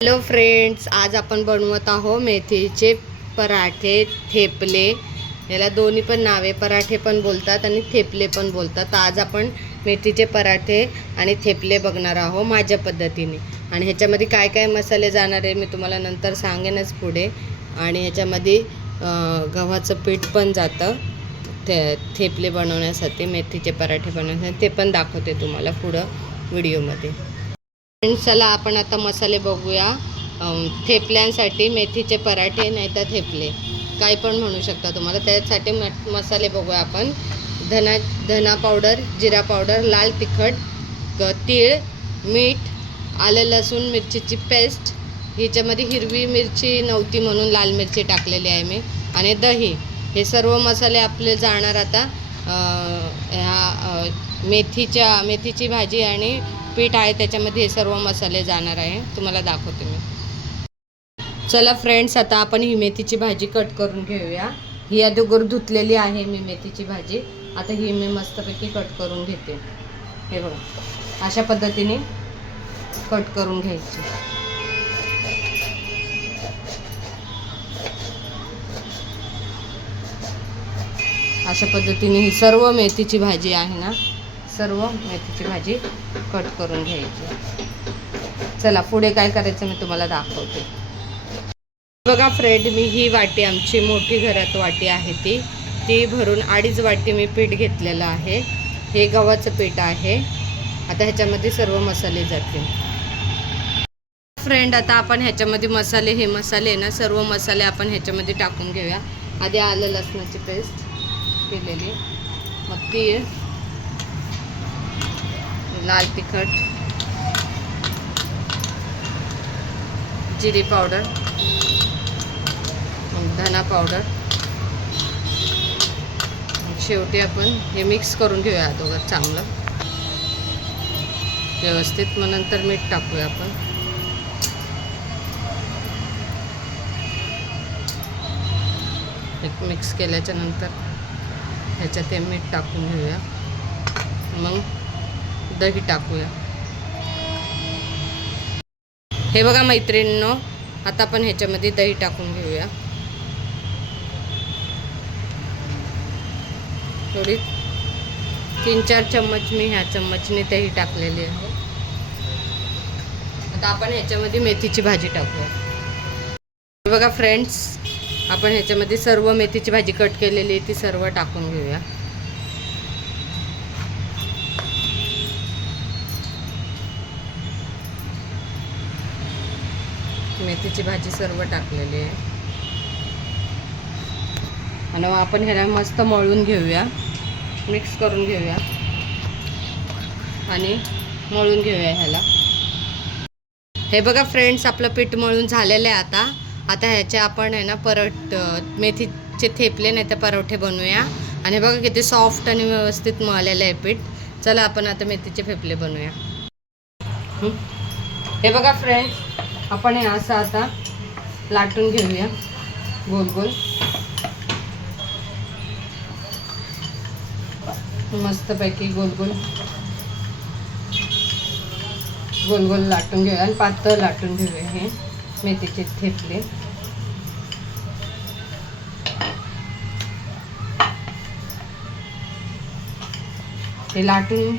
Hello friends आज आपण बनवत आहो मेथीचे पराठे थेपले. याला दोन्ही पण नावे पराठे पण बोलतात आणि थेपले पण बोलतात. आज आपण मेथीचे पराठे आणि थेपले बघणार आहो माझ्या पद्धतीने. आणि ह्याच्यामध्ये काय काय मसाले जाणार आहे मी तुम्हाला नंतर सांगेनच पुढे. आणि ह्याच्यामध्ये गव्हाचं पीठ पण जातं. थे थेपले बनवण्यासाठी मेथीचे पराठे बनवण्यासाठी. ते पण दाखवते तुम्हाला पुढं व्हिडिओमध्ये. फ्रेंड्स चला आपण आता मसाले बघूया. थेपल्यांसाठी मेथीचे पराठे नाही तर थेपले. काय पण म्हणू शकता तुम्हाला. त्यासाठी म- मसाले बघूया आपण. धना धना पावडर जिरा पावडर लाल तिखट तीळ मीठ आलं लसूण मिरचीची पेस्ट. ह्याच्यामध्ये हिरवी मिरची नव्हती म्हणून लाल मिरची टाकलेली आहे मी. आणि दही. हे सर्व मसाले आपले जाणार आता ह्या मेथीच्या मेथीची भाजी आणि पीठ आहे त्याच्यामध्ये हे सर्व मसाले जाणार आहे. तुम्हाला दाखवते मी. चला फ्रेंड्स आता आपण ही मेथीची भाजी कट करून घेऊया. ही अगोदर धुतलेली आहे मी मेथीची भाजी. आता ही मी मस्तपैकी कट करून घेते. हे बघा. अशा पद्धतीने कट करून घ्यायची. अशा पद्धतीने ही सर्व मेथीची भाजी आहे ना. सर्व मेथीची भाजी कट करून घ्यायची. चला पुढे काय करायचं मी तुम्हाला दाखवते. बघा फ्रेंड मी ही वाटी आमची मोठी घरात वाटी आहे ती. ती भरून अडीच वाटी मी पीठ घेतलेलं आहे. हे गव्हाचं पीठ आहे. आता ह्याच्यामध्ये सर्व मसाले जातील. फ्रेंड आता आपण ह्याच्यामध्ये मसाले हे मसाले ना सर्व मसाले आपण ह्याच्यामध्ये टाकून घेऊया. आधी आलं लसणाची पेस्ट केलेली. मग ती लाल तिखट जिरी पावडर मग धना पावडर. शेवटी आपण हे मिक्स करून घेऊया अगोदर चांगलं. व्यवस्थित मग नंतर मीठ टाकूया आपण. एक मिक्स केल्याच्यानंतर ह्याच्यात ते मीठ टाकून घेऊया. मग दही टाकूया. हे बघा मैत्रिणींनो आता आपण ह्याच्यामध्ये दही टाकून घेऊया. थोडी तीन चार चम्मच मी ह्या चम्मचने दही टाकलेली आहे. आता आपण ह्याच्यामध्ये मेथीची भाजी टाकूया. हे बघा फ्रेंड्स आपण ह्याच्यामध्ये सर्व मेथीची भाजी कट केलेली आहे ती सर्व टाकून घेऊया. मेथीची भाजी सर्व टाकलेली आहे. आणि आपण ह्याला मस्त मळून घेऊया. मिक्स करून घेऊया. आणि मळून घेऊया ह्याला. हे बघा फ्रेंड्स आपलं पीठ मळून झालेलं आहे आता. आता ह्याचे आपण आहे ना परत मेथीचे थेपले नाही तर परोठे बनवूया. आणि हे बघा किती सॉफ्ट आणि व्यवस्थित मळलेलं आहे पीठ. चला आपण आता मेथीचे फेपले बनवूया. हे बघा फ्रेंड्स आपण हे असं आता लाटून घेऊया. गोल गोल. मस्तपैकी गोल गोल. गोल गोल लाटून घेऊया आणि पातळ लाटून घेऊया हे मेथीचे थेपले. हे लाटून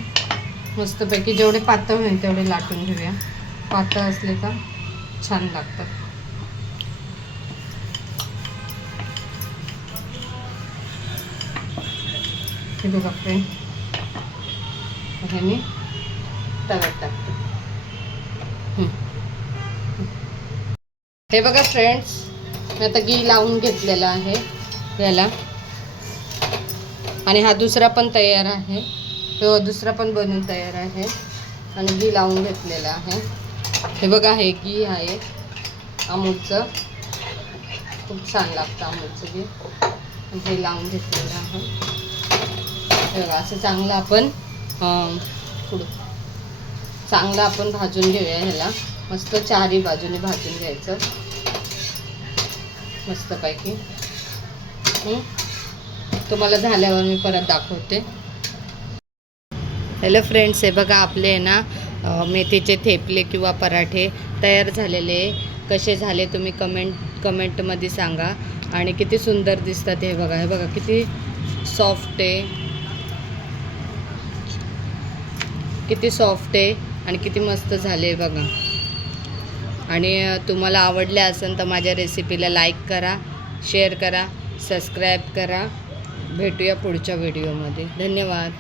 मस्तपैकी जेवढे पातळ होईल तेवढे लाटून घेऊया. पातळ असले का छान लागतात. हे बघा फ्रेंड. हे मी तव्यात टाकते. हे बघा फ्रेंड्स मी आता गी लावून घेतलेला आहे याला. आणि हा दुसरा पण तयार आहे. तो दुसरा पण बनून तयार आहे. आणि घी लावून घेतलेला आहे. हे बघा हे घी आहे. अमूलचं. खूप छान लागतं अमूलचं घी. हे लावून घेतलेलं आहे. हे बघा असं चांगलं आपण चांगलं आपण भाजून घेऊया ह्याला. मस्त चारही बाजूने भाजून घ्यायचं. मस्तपैकी. तुम्हाला झाल्यावर मी परत दाखवते. हॅलो फ्रेंड्स हे बघा आपले आहे ना मेथीचे थेपले किंवा पराठे तयार झालेले कसे झाले तुम्ही कमेंट कमेंटमध्ये सांगा. आणि किती सुंदर दिसतात हे बघा. हे बघा किती सॉफ्ट आहे. किती सॉफ्ट आहे आणि किती मस्त झाले बघा. आणि तुम्हाला आवडले असेल तर माझ्या रेसिपीला लाईक करा शेअर करा सबस्क्राईब करा. भेटूया पुढच्या व्हिडिओमध्ये धन्यवाद.